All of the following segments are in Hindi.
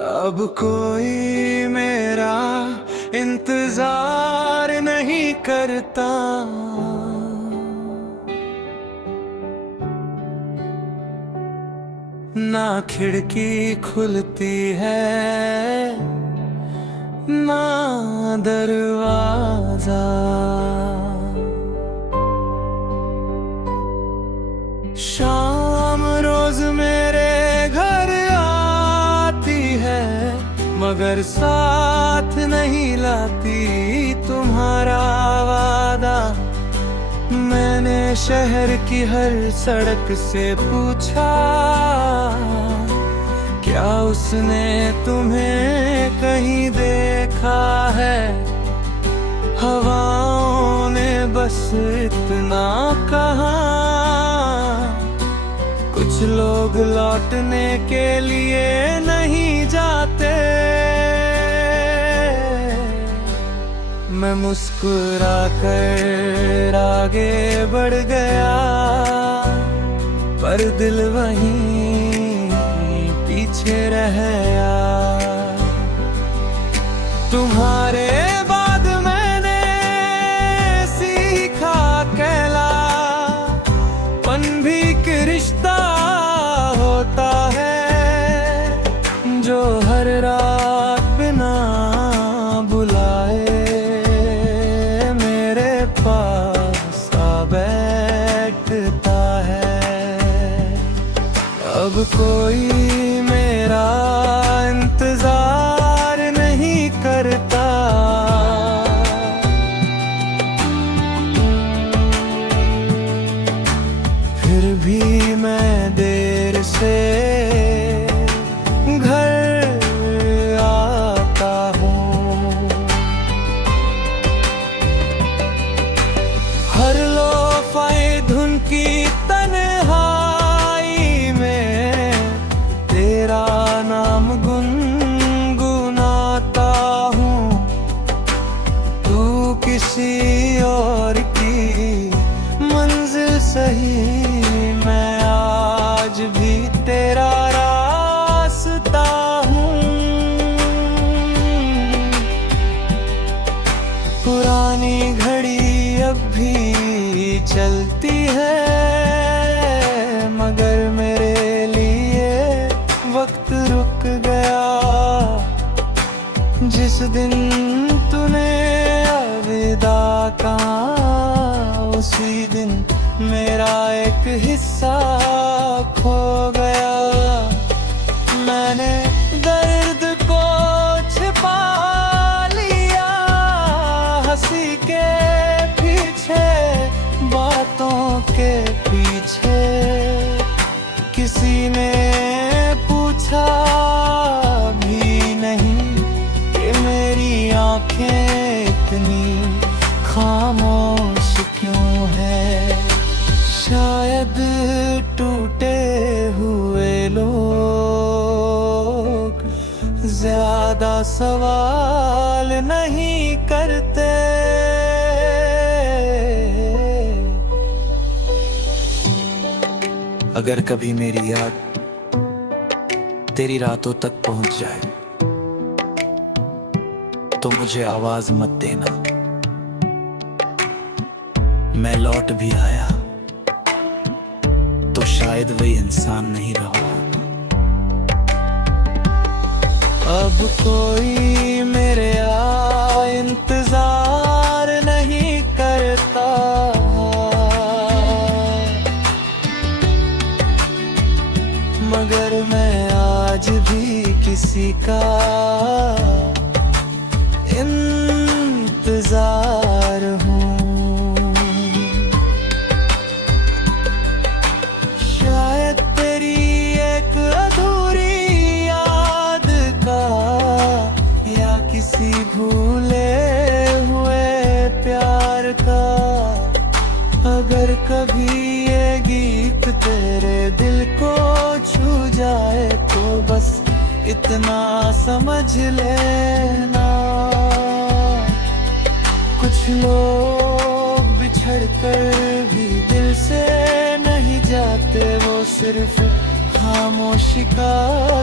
अब कोई मेरा इंतजार नहीं करता, ना खिड़की खुलती है ना दरवाजा। शाम रोज मेरे घर आती है, मगर साथ नहीं लाती तुम्हारा वादा। मैंने शहर की हर सड़क से पूछा, क्या उसने तुम्हें कहीं देखा है? हवाओं ने बस इतना कहा, कुछ लोग लौटने के लिए नहीं जाते। मैं मुस्कुरा कर आगे बढ़ गया, पर दिल वहीं पीछे रह गया। तुम्हारे बाद मैंने सीखा कहला पन भी एक रिश्ता होता है, जो हर रात बिना बुलाए मेरे पास आ बैठता है। अब कोई मेरा इंतजार नहीं करता, फिर भी मैं देर से घर आता हूँ। हर लो-फाई धुन की तन्हाई में तेरा नाम गुनगुनाता हूँ। तू किसी और की मंजिल सही, मैं आज भी तेरा रास्ता हूँ। पुरानी घड़ी अब भी चलती है, मगर मेरे लिए वक्त रुक गया। जिस दिन तूने अलविदा कहा, उसी दिन मेरा एक हिस्सा खो गया। मैंने दर्द को छिपा लिया, हंसी के पीछे बातों के पीछे। किसी ने पूछा भी नहीं कि मेरी आंखें इतनी खामोश क्यों है। शायद टूटे हुए लोग ज्यादा सवाल नहीं करते। अगर कभी मेरी याद तेरी रातों तक पहुंच जाए, तो मुझे आवाज मत देना। मैं लौट भी आया तो शायद वही इंसान नहीं रहा। अब कोई मेरे इंतजार नहीं करता, मगर मैं आज भी किसी का इंतजार हूँ। शायद तेरी एक अधूरी याद का, या किसी भूले हुए प्यार का। अगर कभी ये गीत तेरे दिल को छू जाए, तो बस इतना समझ लेना। कुछ लोग बिछड़ कर भी दिल से नहीं जाते, वो सिर्फ खामोशी का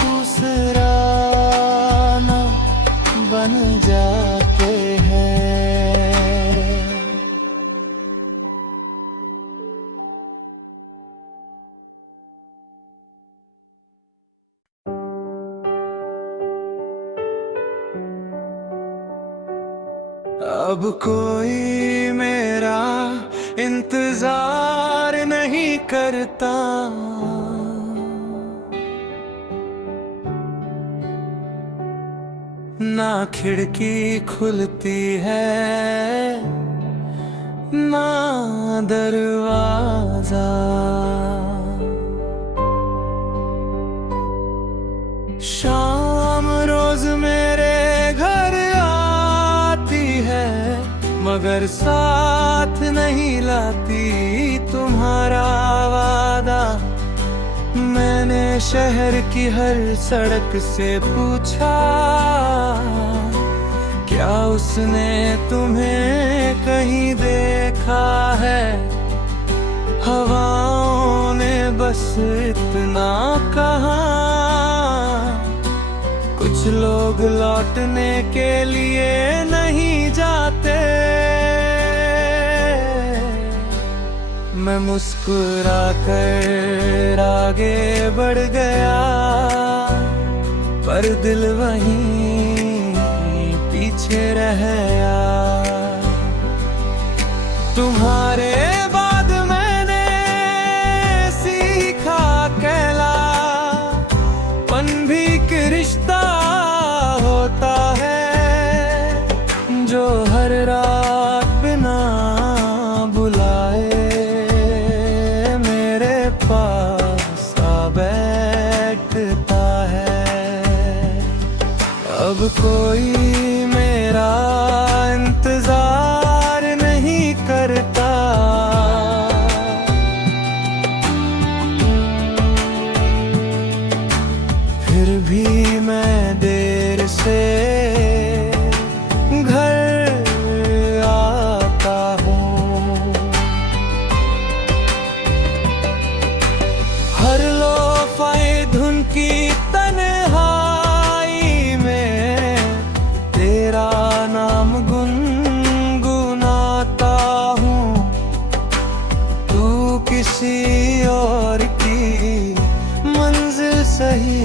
दूसरा नाम बन जाते हैं। अब कोई मेरा इंतजार नहीं करता, ना खिड़की खुलती है ना दरवाजा। शाम रोज मेरे घर आती है, मगर साथ नहीं लाती तुम्हारा वादा। मैंने शहर की हर सड़क से पूछा, क्या उसने तुम्हें कहीं देखा है? हवाओं ने बस इतना कहा, कुछ लोग लौटने के लिए नहीं जाते। मैं मुस्कुरा कर आगे बढ़ गया, पर दिल वहीं पीछे रह गया। तुम्हारे बाद मैंने सीखा कहला पन भी एक रिश्ता होता है, जो हर रात बिना बुलाए मेरे पास आ बैठता है। अब कोई मेरा इंतजार नहीं करता, फिर भी मैं देर से घर आता हूँ। हर लोफाए धुन की तन्हाई में तेरा नाम गुनगुनाता हूँ। तू किसी और की मंजिल सही,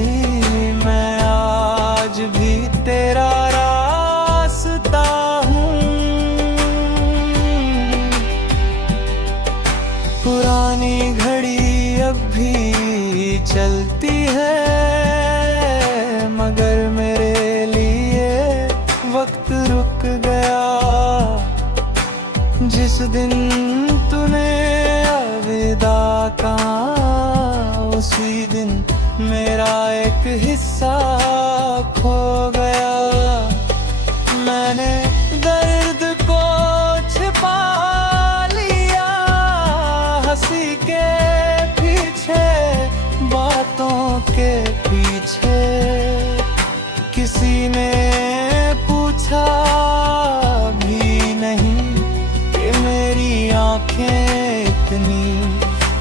मैं आज भी तेरा रास्ता हूँ। पुरानी घड़ी अब भी चलती है, मगर मेरे लिए वक्त रुक गया। जिस दिन तूने अलविदा कहा, उसी दिन मेरा एक हिस्सा खो गया। मैंने दर्द को छिपा लिया हंसी के पीछे, बातों के पीछे। किसी ने पूछा भी नहीं कि मेरी आंखें इतनी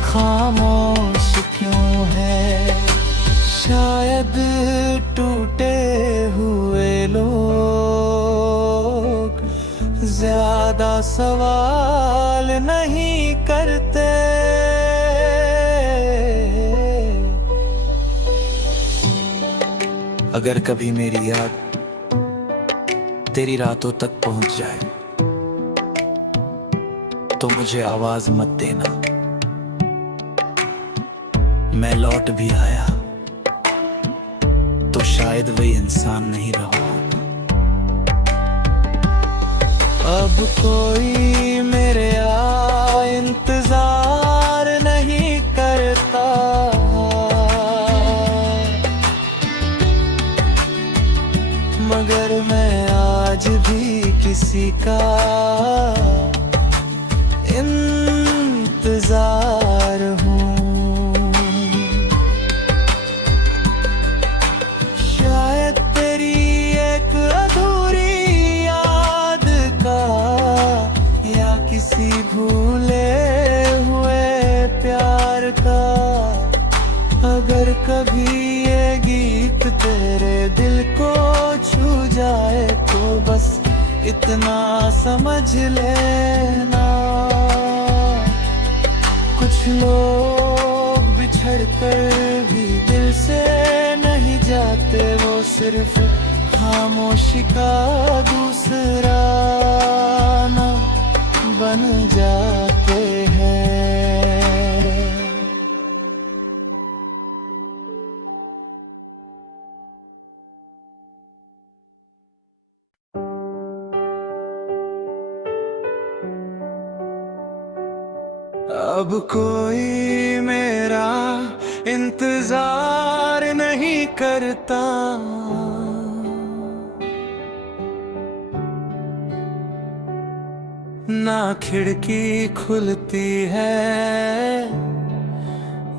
खामोश क्यों है। शायद टूटे हुए लोग ज्यादा सवाल नहीं करते। अगर कभी मेरी याद तेरी रातों तक पहुंच जाए, तो मुझे आवाज मत देना। मैं लौट भी आया तो शायद वही इंसान नहीं रहा। अब कोई मेरे इंतजार नहीं करता, मगर मैं आज भी किसी का इंतजार हूँ। शायद तेरी एक अधूरी याद का, या किसी भूले हुए प्यार का, अगर कभी ये गीत तेरे दिल को छू जाए तो बस इतना समझ लेना। कुछ लोग बिछड़ कर भी दिल से नहीं जाते, वो सिर्फ खामोशी का दूसरा नाम बन जाते हैं। अब कोई मेरा इंतजार नहीं करता, ना खिड़की खुलती है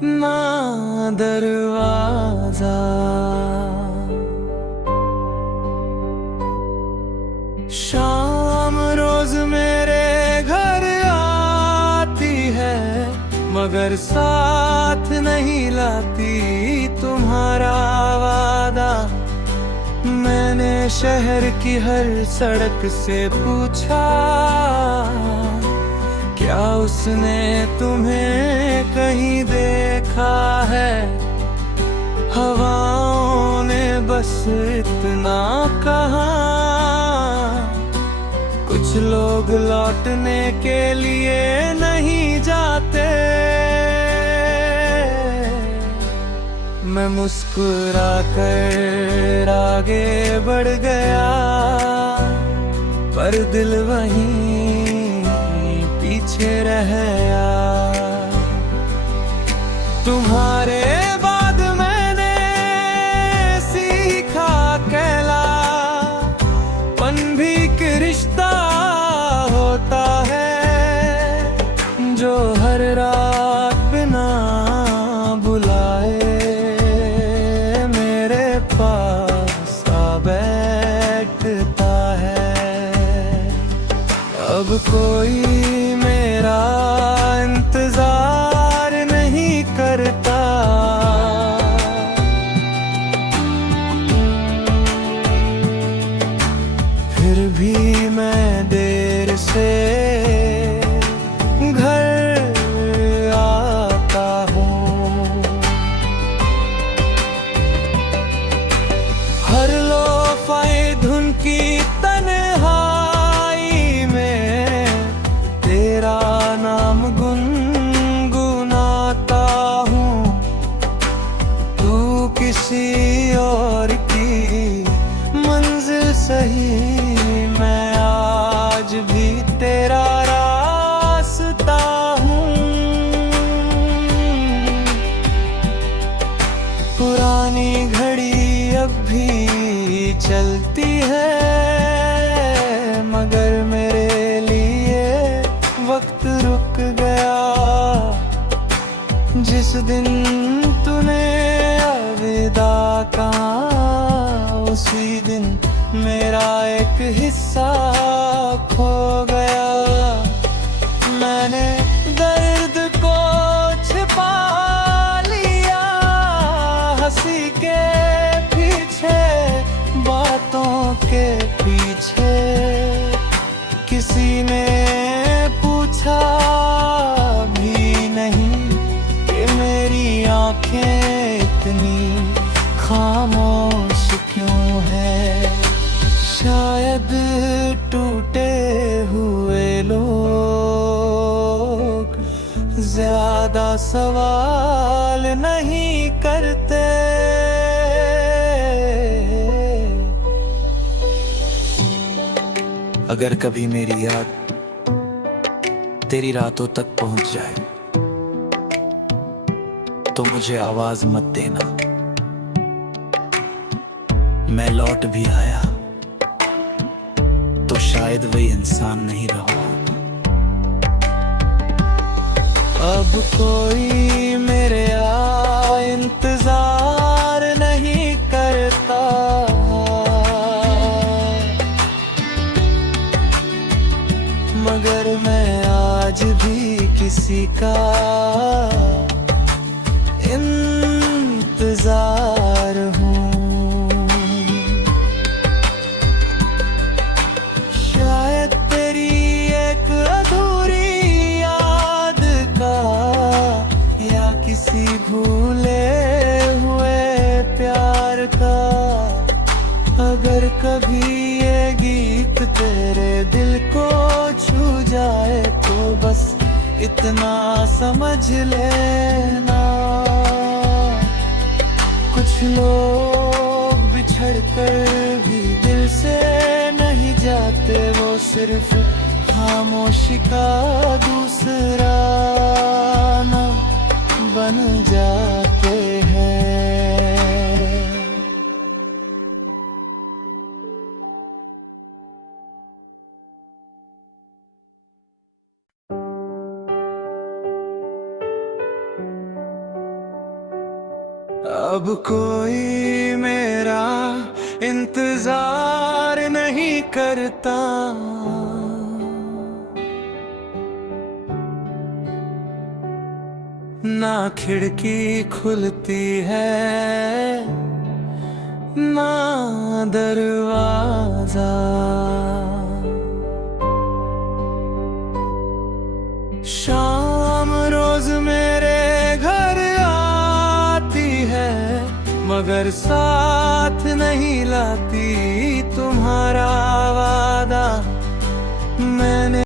ना दरवाजा। शाम रोज मेरे घर आती है, मगर साथ नहीं लाती तुम्हारा वादा। मैंने शहर की हर सड़क से पूछा, क्या उसने तुम्हें कहीं देखा है? हवाओं ने बस इतना कहा, कुछ लोग लौटने के लिए नहीं जाते। मैं मुस्कुरा कर आगे बढ़ गया, पर दिल वहीं पीछे रह गया। तुम्हारे बाद मैंने सीखा कहला पन भी एक रिश्ता होता है, जो हर रात बिना बुलाए मेरे पास आ बैठता है। अब कोई मेरा इंतजार नहीं करता, फिर भी मैं देर से घर आता हूँ। हर लोफाए धुन की तन्हाई में तेरा नाम गुनगुनाता हूँ। तू किसी और की मंजिल सही, मैं आज भी तेरा रास्ता हूँ। पुरानी घड़ी अब भी चलती है, मगर मेरे लिए वक्त रुक गया। जिस दिन तूने अलविदा कहा, उसी दिन मेरा एक हिस्सा खो गया। मैंने दर्द को छिपा लिया हंसी के पीछे, बातों के पीछे। किसी ने पूछा भी नहीं कि मेरी आंखें इतनी खामोश क्यों है। शायद टूटे हुए लोग ज्यादा सवाल नहीं करते। अगर कभी मेरी याद तेरी रातों तक पहुंच जाए तो मुझे आवाज मत देना। मैं लौट भी आया तो शायद वही इंसान नहीं रहा। अब कोई मेरे इंतजार नहीं करता, मगर मैं आज भी किसी का इंतजार किसी भूले हुए प्यार का। अगर कभी ये गीत तेरे दिल को छू जाए तो बस इतना समझ लेना, कुछ लोग बिछड़ कर भी दिल से नहीं जाते, वो सिर्फ खामोशी का दूसरा नाम बन जाते हैं। अब कोई मेरा इंतजार नहीं करता, ना खिड़की खुलती है ना दरवाजा। शाम रोज मेरे घर आती है, मगर साथ नहीं लाती तुम्हारा